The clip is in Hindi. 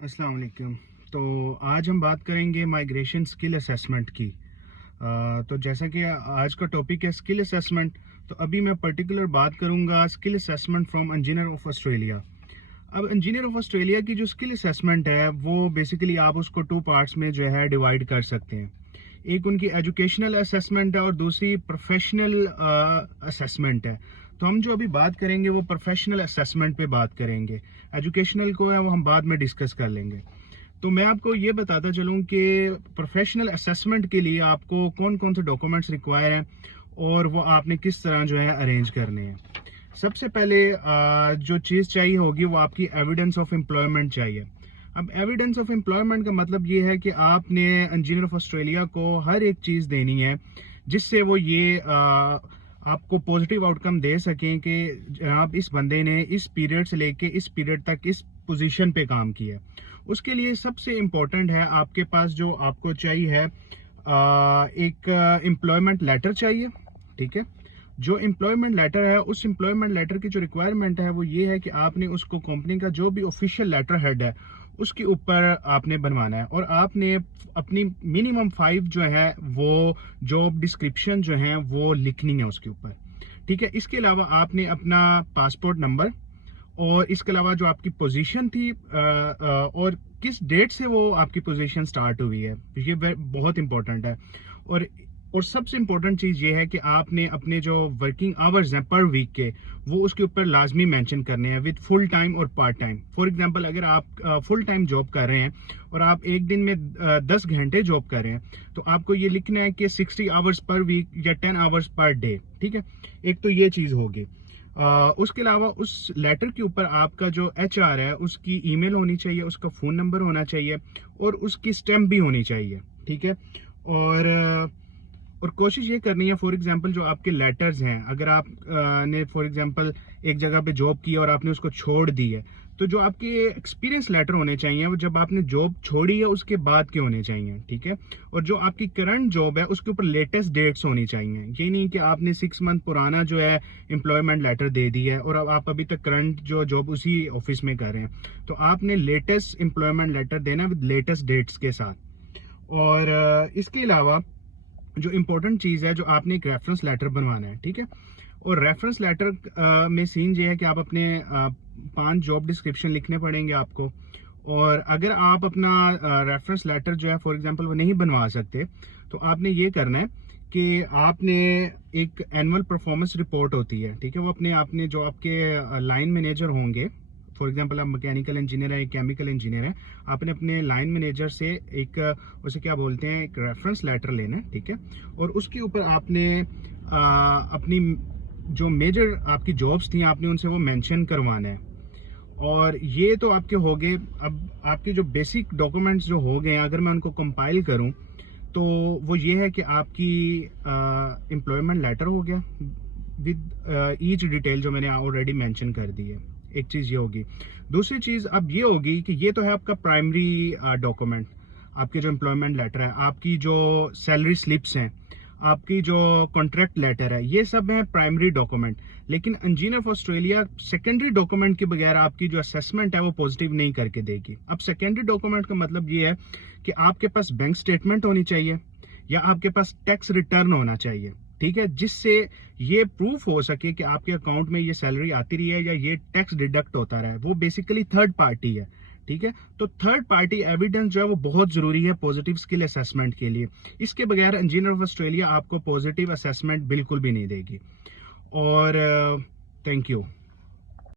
अस्सलाम वालेकुम। तो आज हम बात करेंगे माइग्रेशन स्किल असेसमेंट की। तो जैसा कि आज का टॉपिक है स्किल असेसमेंट, तो अभी मैं पर्टिकुलर बात करूंगा skill assessment from engineer of Australia. अब इंजीनियर ऑफ ऑस्ट्रेलिया की जो स्किल असेसमेंट है वो बेसिकली आप उसको टू पार्ट्स में जो है डिवाइड कर सकते हैं। एक उनकी एजुकेशनल असेसमेंट है और दूसरी प्रोफेशनल असेसमेंट है। तो हम जो अभी बात करेंगे वो प्रोफेशनल असेसमेंट पे बात करेंगे। एजुकेशनल को है वो हम बाद में डिस्कस कर लेंगे। तो मैं आपको ये बताता चलूँ कि प्रोफेशनल असेसमेंट के लिए आपको कौन कौन से डॉक्यूमेंट्स रिक्वायर हैं और वो आपने किस तरह जो है अरेंज करने हैं। सबसे पहले जो चीज़ चाहिए होगी वो आपकी एविडेंस ऑफ एम्प्लॉयमेंट चाहिए। अब एविडेंस ऑफ एम्प्लॉयमेंट का मतलब ये है कि आपने इंजीनियर ऑफ ऑस्ट्रेलिया को हर एक चीज़ देनी है जिससे वो ये आपको पॉजिटिव आउटकम दे सकें कि जनाब इस बंदे ने इस पीरियड से लेके इस पीरियड तक इस पोजीशन पे काम किया। उसके लिए सबसे इम्पोर्टेंट है आपके पास जो आपको चाहिए है एक एम्प्लॉयमेंट लेटर चाहिए। ठीक है, जो एम्प्लॉयमेंट लेटर है उस एम्प्लॉयमेंट लेटर की जो रिक्वायरमेंट है वो ये है कि आपने उसको कंपनी का जो भी ऑफिशियल लेटर हेड है उसके ऊपर आपने बनवाना है और आपने अपनी मिनिमम 5 जो है वो जॉब डिस्क्रिप्शन जो है वो लिखनी है उसके ऊपर। ठीक है, इसके अलावा आपने अपना पासपोर्ट नंबर और इसके अलावा जो आपकी पोजीशन थी और किस डेट से वो आपकी पोजीशन स्टार्ट हुई है ये बहुत इंपॉर्टेंट है। और सबसे इम्पोर्टेंट चीज़ ये है कि आपने अपने जो वर्किंग आवर्स हैं पर वीक के वो उसके ऊपर लाजमी मेंशन करने हैं विद फुल टाइम और पार्ट टाइम। फॉर एग्जांपल अगर आप फुल टाइम जॉब कर रहे हैं और आप एक दिन में 10 घंटे जॉब कर रहे हैं तो आपको ये लिखना है कि 60 आवर्स पर वीक या 10 आवर्स पर डे। ठीक है, एक तो ये चीज़ होगी। उसके अलावा उस लेटर के ऊपर आपका जो HR है उसकी ईमेल होनी चाहिए, उसका फ़ोन नंबर होना चाहिए और उसकी स्टैम्प भी होनी चाहिए। ठीक है, और कोशिश ये करनी है फॉर एग्जांपल जो आपके लेटर्स हैं अगर आप ने फॉर एग्जांपल एक जगह पे जॉब की और आपने उसको छोड़ दी है तो जो आपके एक्सपीरियंस लेटर होने चाहिए वो जब आपने जॉब छोड़ी है उसके बाद के होने चाहिए। ठीक है, और जो आपकी करंट जॉब है उसके ऊपर लेटेस्ट डेट्स होनी चाहिए। ये नहीं कि आपने 6 मंथ पुराना जो है एम्प्लॉयमेंट लेटर दे दिया है और अब आप अभी तक करंट जो जॉब उसी ऑफिस में कर रहे हैं। तो आपने लेटेस्ट एम्प्लॉयमेंट लेटर देना विद लेटेस्ट डेट्स के साथ। और इसके अलावा जो इम्पोर्टेंट चीज़ है जो आपने एक रेफरेंस लेटर बनवाना है। ठीक है, और रेफरेंस लेटर में सीन ये है कि आप अपने 5 जॉब डिस्क्रिप्शन लिखने पड़ेंगे आपको। और अगर आप अपना रेफरेंस लेटर जो है फॉर एग्जांपल वो नहीं बनवा सकते तो आपने ये करना है कि आपने एक एनुअल परफॉर्मेंस रिपोर्ट होती है। ठीक है, वो अपने आपने जो आपके लाइन मैनेजर होंगे फॉर एग्जांपल आप मैकेनिकल इंजीनियर है, केमिकल इंजीनियर है, आपने अपने लाइन मैनेजर से एक उसे क्या बोलते हैं एक रेफरेंस लेटर लेना है। ठीक है, और उसके ऊपर आपने अपनी जो मेजर आपकी जॉब्स थी आपने उनसे वो मेंशन करवाना है। और ये तो आपके हो गए। अब आपके जो बेसिक डॉक्यूमेंट्स जो हो गए हैं अगर मैं उनको कंपाइल करूं तो वो ये है कि आपकी एम्प्लॉयमेंट लेटर हो गया विद ईच डिटेल जो मैंने ऑलरेडी मेंशन कर दी है। एक चीज़ ये होगी। दूसरी चीज़ अब ये होगी कि ये तो है आपका प्राइमरी डॉक्यूमेंट, आपके जो एम्प्लॉयमेंट लेटर है, आपकी जो सैलरी स्लिप्स हैं, आपकी जो कॉन्ट्रैक्ट लेटर है, ये सब है प्राइमरी डॉक्यूमेंट। लेकिन engineer of Australia secondary document के बगैर आपकी जो असेसमेंट है वो पॉजिटिव नहीं करके देगी। अब सेकेंडरी डॉक्यूमेंट का मतलब ये है कि आपके पास बैंक स्टेटमेंट होनी चाहिए या आपके पास टैक्स रिटर्न होना चाहिए। ठीक है, जिससे ये प्रूफ हो सके कि आपके अकाउंट में ये सैलरी आती रही है या ये टैक्स डिडक्ट होता रहा है। वो बेसिकली थर्ड पार्टी है। ठीक है, तो थर्ड पार्टी एविडेंस जो है वो बहुत जरूरी है पॉजिटिव स्किल असेसमेंट के लिए। इसके बगैर इंजीनियर ऑफ ऑस्ट्रेलिया आपको पॉजिटिव असेसमेंट बिल्कुल भी नहीं देगी। और थैंक यू।